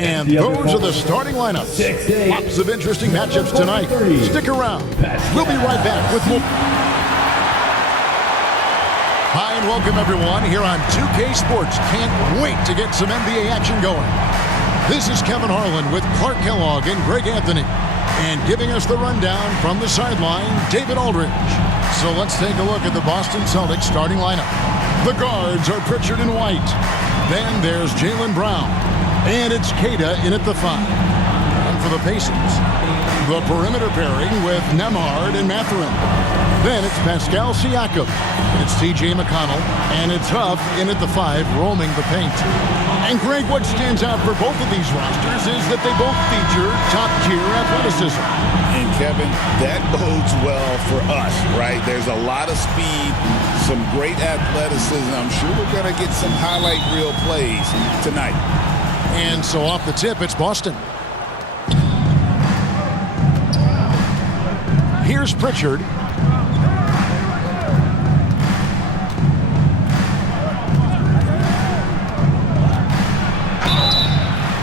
And those are the starting lineups. Lots of interesting matchups tonight. Stick around. We'll be right back with more. Hi and welcome everyone here on 2K Sports. Can't wait to get some NBA action going. This is Kevin Harlan with Clark Kellogg and Greg Anthony. And giving us the rundown from the sideline, David Aldridge. So let's take a look at the Boston Celtics starting lineup. The guards are Pritchard and White. Then there's Jaylen Brown. And it's Queta in at the 5. And for the Pacers, the perimeter pairing with Nembhard and Mathurin. Then it's Pascal Siakam. It's T.J. McConnell. And it's Huff in at the 5, roaming the paint. And Greg, what stands out for both of these rosters is that they both feature top-tier athleticism. And Kevin, that bodes well for us, right? There's a lot of speed, some great athleticism. I'm sure we're going to get some highlight reel plays tonight. And so off the tip, it's Boston. Here's Pritchard.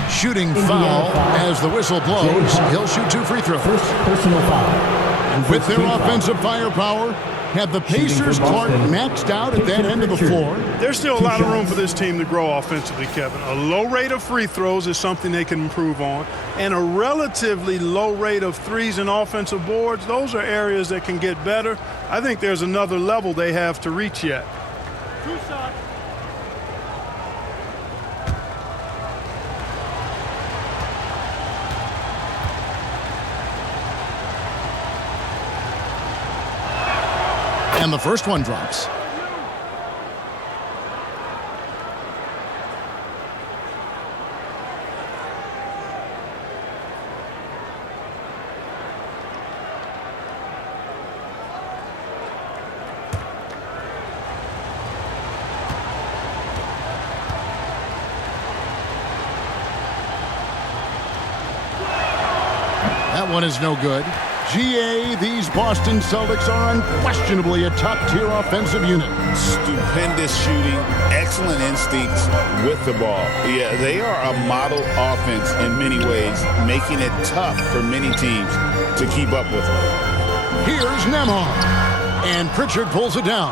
Shooting foul as the whistle blows. He'll shoot 2 free throws. First personal foul. With their offensive firepower, have the Pacers, Clark, maxed out at that end of the floor? There's still a lot of room for this team to grow offensively, Kevin. A low rate of free throws is something they can improve on, and a relatively low rate of threes and offensive boards. Those are areas that can get better. I think there's another level they have to reach yet. 2 shots. And the first one drops. That one is no good. GA, these Boston Celtics are unquestionably a top-tier offensive unit. Stupendous shooting, excellent instincts with the ball. Yeah, they are a model offense in many ways, making it tough for many teams to keep up with them. Here's Nembhard, and Pritchard pulls it down.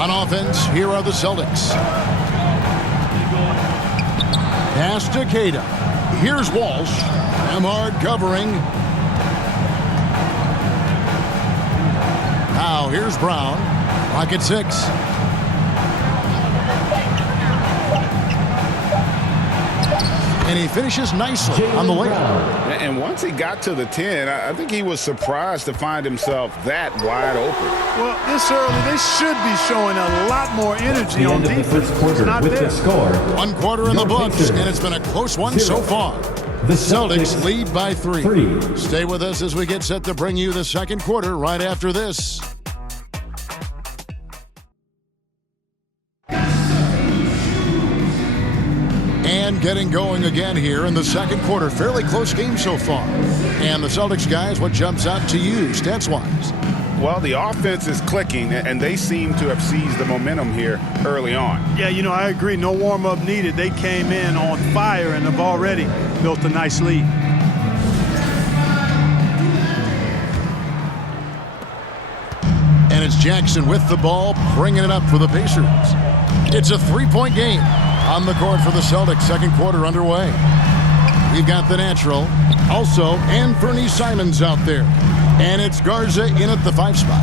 On offense, here are the Celtics. Pass to Queta. Here's Walsh. Nembhard covering. Now here's Brown. Pocket 6. And he finishes nicely on the layup. And once he got to the 10, I think he was surprised to find himself that wide open. Well, this early, they should be showing a lot more energy on defense. It's not there. Score. 1 quarter in the books, and it's been a close one so far. The Celtics lead by 3. Stay with us as we get set to bring you the second quarter right after this. And getting going again here in the second quarter. Fairly close game so far. And the Celtics guys, what jumps out to you stats-wise? Well, the offense is clicking, and they seem to have seized the momentum here early on. Yeah, you know, I agree. No warm-up needed. They came in on fire and have already built a nice lead. And it's Jackson with the ball, bringing it up for the Pacers. It's a 3-point game on the court for the Celtics. Second quarter underway. We've got the natural. Also, Anthony Simons out there. And it's Garza in at the 5 spot.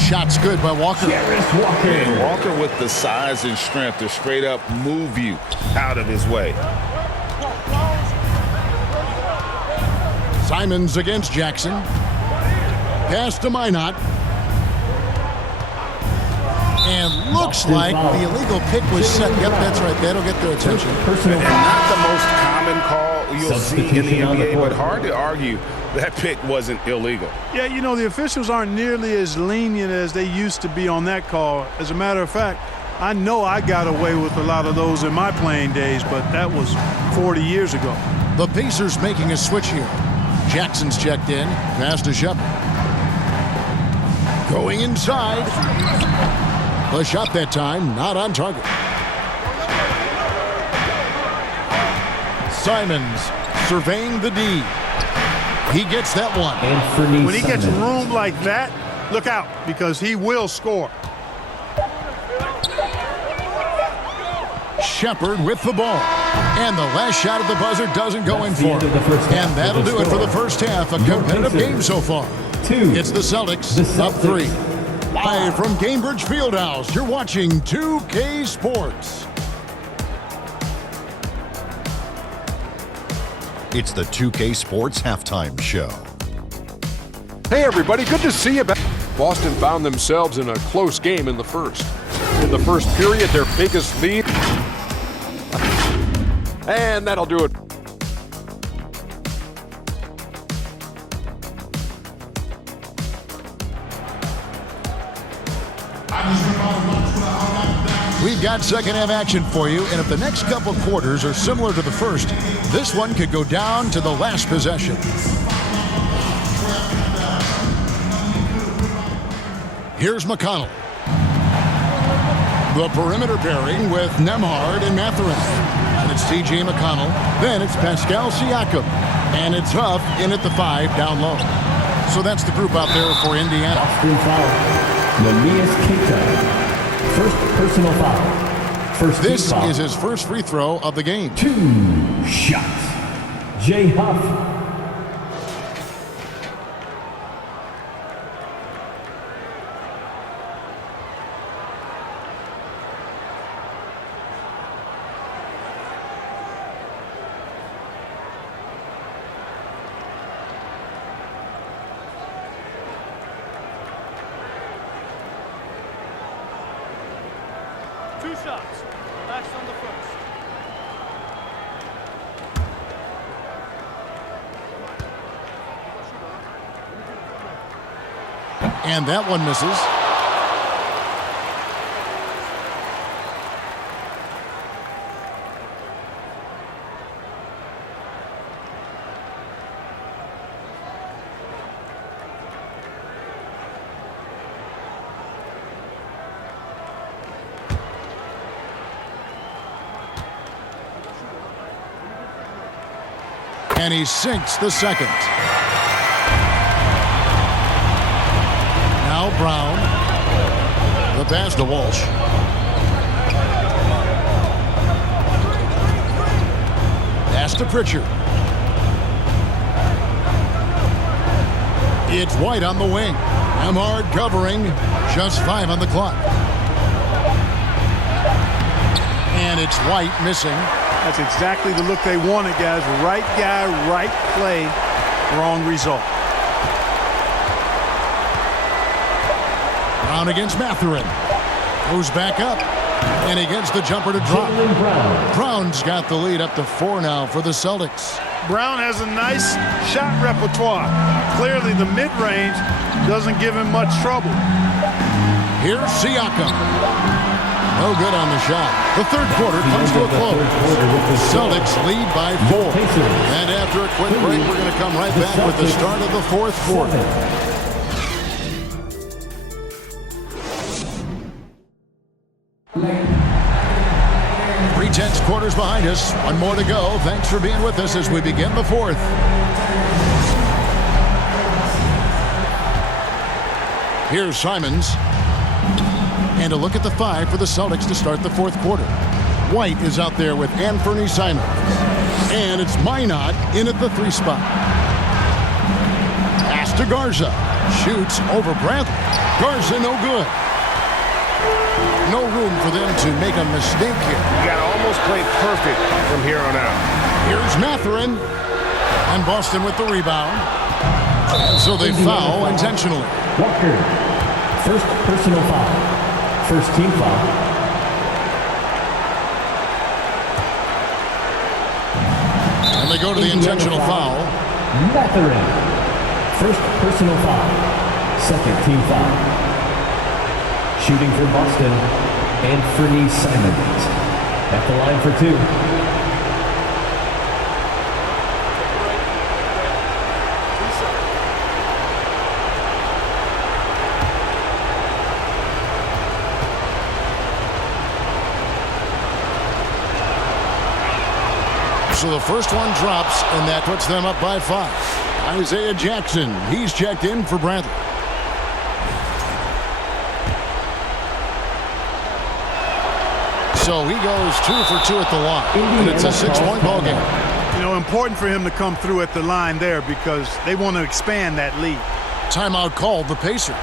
Shot's good by Walker. Jarace Walker. And Walker with the size and strength to straight up move you out of his way. Simons against Jackson. Pass to Minot. And looks like the illegal pick was set. Yep, that's right. That'll get their attention. And not the most common call you'll see in the NBA, but hard to argue that pick wasn't illegal. Yeah, you know, the officials aren't nearly as lenient as they used to be on that call. As a matter of fact, I know I got away with a lot of those in my playing days, but that was 40 years ago. The Pacers making a switch here. Jackson's checked in. Pass to Shepard. Going inside. The shot that time, not on target. Simons surveying the D. He gets that one. When he gets room like that, look out, because he will score. Shepard with the ball. And the last shot at the buzzer doesn't go in for him. And that'll do it for the first half. A competitive game so far. It's the Celtics up 3. Live from Gainbridge Fieldhouse, you're watching 2K Sports. It's the 2K Sports Halftime Show. Hey everybody, good to see you back. Boston found themselves in a close game in the first. In the first period, their biggest lead. And that'll do it. We've got second half action for you, and if the next couple quarters are similar to the first, this one could go down to the last possession. Here's McConnell. The perimeter pairing with Nembhard and Mathurin. And it's T.J. McConnell. Then it's Pascal Siakam. And it's Huff in at the 5 down low. So that's the group out there for Indiana. Boston foul. Neemias Queta. First personal foul. First This foul. is his first free throw of the game. 2 shots. Jay Huff. Shots. That's on the first. And that one misses. And he sinks the second. Now Brown. The pass to Walsh. Pass to Pritchard. It's White on the wing. Nembhard covering. Just 5 on the clock. And it's White missing. That's exactly the look they wanted, guys. Right guy, right play, wrong result. Brown against Mathurin. Goes back up. And he gets the jumper to drop. Brown's got the lead up to 4 now for the Celtics. Brown has a nice shot repertoire. Clearly the mid-range doesn't give him much trouble. Here's Siakam. No good on the shot. The third quarter comes to a close. The Celtics lead by 4. And after a quick break, we're going to come right back with the start of the fourth quarter. Three-tenths quarters behind us. One more to go. Thanks for being with us as we begin the fourth. Here's Simons. And a look at the 5 for the Celtics to start the fourth quarter. White is out there with Anthony Simons. And it's Minot in at the 3 spot. Pass to Garza. Shoots over Bradley. Garza no good. No room for them to make a mistake here. You got to almost play perfect from here on out. Here's Mathurin. And Boston with the rebound. And so they foul intentionally. Walker. First personal foul. First team foul. And they go to the intentional foul. Mathurin. First personal foul. Second team foul. Shooting for Boston. Anthony Simons. At the line for 2. So the first one drops, and that puts them up by 5. Isaiah Jackson, he's checked in for Bradley. So he goes 2 for 2 at the line, and it's a 6-point ball game. You know, important for him to come through at the line there because they want to expand that lead. Timeout called the Pacers.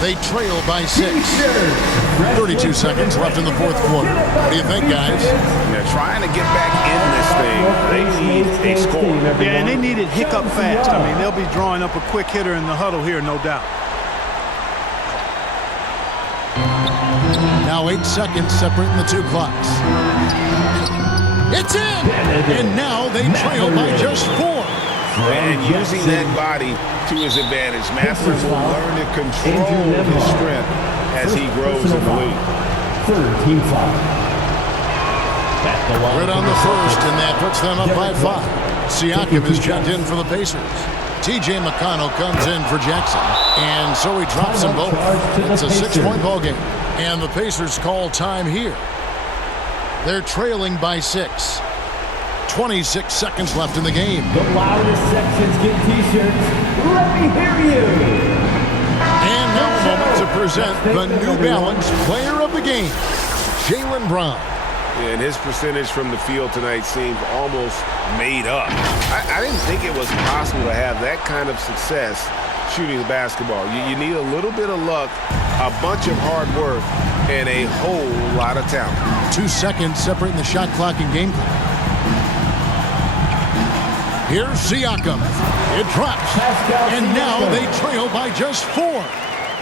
They trail by 6. 32 seconds left in the fourth quarter. What do you think, guys? They're trying to get back in this thing. They need a score. Yeah, and they need it hiccup fast. I mean, they'll be drawing up a quick hitter in the huddle here, no doubt. Now 8 seconds separating the two clocks. It's in! And now they trail by just 4. And using that body to his advantage, Mathurin will learn to control his strength as he grows in the league. Third team foul. Right on the first, and that puts them up by 5. Siakam is checked in for the Pacers. T.J. McConnell comes in for Jackson, and so he drops them both. It's a 6-point ball game, and the Pacers call time here. They're trailing by 6. 26 seconds left in the game. The loudest sections get T-shirts. Let me hear you. And now a moment to present the New Balance Player of the Game, Jaylen Brown. And his percentage from the field tonight seems almost made up. I didn't think it was possible to have that kind of success shooting the basketball. You need a little bit of luck, a bunch of hard work, and a whole lot of talent. 2 seconds separating the shot clock and game clock. Here's Siakam. It drops. And now they trail by just 4.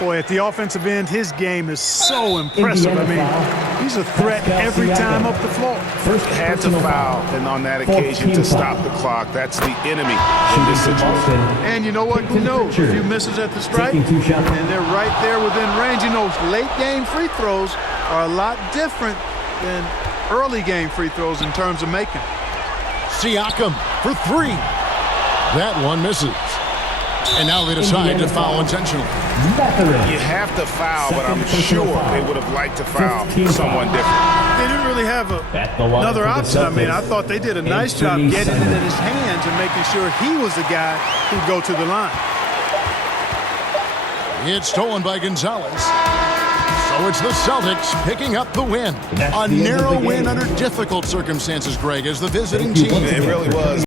Boy, at the offensive end, his game is so impressive. I mean, he's a threat every time up the floor. First Had to foul, and on that occasion to stop the clock. That's the enemy in this situation. And you know what? Who knows? A few misses at the stripe, and they're right there within range. You know, late game free throws are a lot different than early game free throws in terms of making. Siakam for 3. That one misses. And now they decide to foul intentionally. You have to foul, but I'm sure they would have liked to foul someone different. They didn't really have another option. I mean, I thought they did a nice job getting it in his hands and making sure he was the guy who'd go to the line. It's stolen by Gonzalez. So it's the Celtics picking up the win. A narrow win under difficult circumstances, Greg, as the visiting team. It really was.